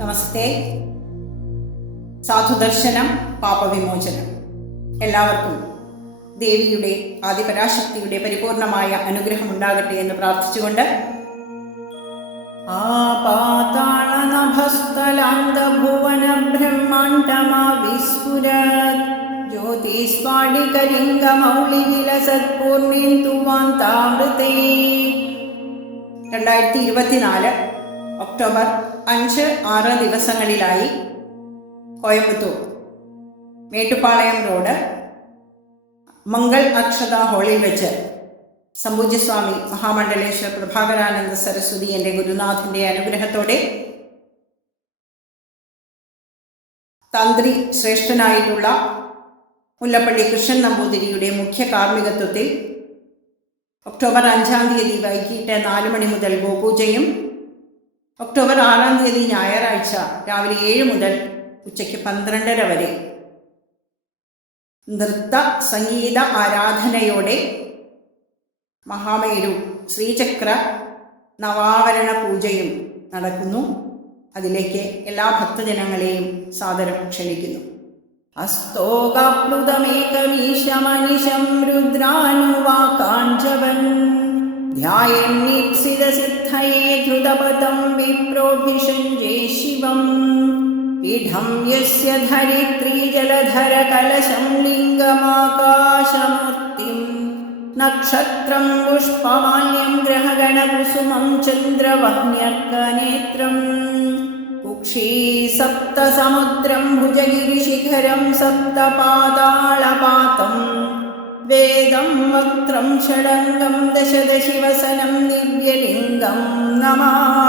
നമസ്തേ. സാധുദർശനം പാപവിമോചനം. എല്ലാവർക്കും ദേവിയുടെ ആദിപരാശക്തിയുടെ പരിപൂർണമായ അനുഗ്രഹം ഉണ്ടാകട്ടെ എന്ന് പ്രാർത്ഥിച്ചുകൊണ്ട് ആപാതാളനഭസ്ഥലാന്തഭുവന ബ്രഹ്മാണ്ഡമാ വിസ്ഫുര വില വിലസത്പൂർണേന്ദുവാന്താമൃതേ രണ്ടായിരത്തി ഇരുപത്തിനാല് ഒക്ടോബർ അഞ്ച് ആറ് ദിവസങ്ങളിലായി കോയമ്പത്തൂർ മേട്ടുപാളയം റോഡ് മംഗൾ അക്ഷത ഹാളിൽ വെച്ച് സമ്പൂജ്യസ്വാമി മഹാമണ്ഡലേശ്വർ പ്രഭാകരാനന്ദ സരസ്വതി എന്റെ ഗുരുനാഥന്റെ അനുഗ്രഹത്തോടെ തന്ത്രി ശ്രേഷ്ഠനായിട്ടുള്ള മുല്ലപ്പള്ളി കൃഷ്ണൻ നമ്പൂതിരിയുടെ മുഖ്യ കാർമ്മികത്വത്തിൽ ഒക്ടോബർ അഞ്ചാം തീയതി വൈകിട്ട് നാല് മണി മുതൽ ഗോപൂജയും ഒക്ടോബർ ആറാം തീയതി ഞായറാഴ്ച രാവിലെ ഏഴ് മുതൽ ഉച്ചയ്ക്ക് പന്ത്രണ്ടര വരെ. നൃത്ത സംഗീത ആരാധനയോടെ മഹാമേരു ശ്രീചക്ര നവാവരണ പൂജയും നടക്കുന്നു. അതിലേക്ക് എല്ലാ ഭക്തജനങ്ങളെയും സാദരം ക്ഷണിക്കുന്നു. അസ്തോകാപ്ലുതമേകമീശമനിശം രുദ്രാനുവാകാഞ്ചവൻ. न्यायन्वीप्सितसिद्धये धृतपदं विप्रोभिषञ्जे शिवम्। पीठं यस्य धरित्रीजलधरकलशं लिङ्गमाकाशमूर्तिं नक्षत्रं पुष्पवाल्यं ग्रहगणकुसुमं चन्द्रवह्न्यर्कनेत्रम्। कुक्षी सप्तसमुद्रं भुजगिरिशिखरं सप्तपादालपातम् വേദം വക്രം ഷഡംഗം ദശദശിവസനം ദിവ്യലിംഗം നമാമി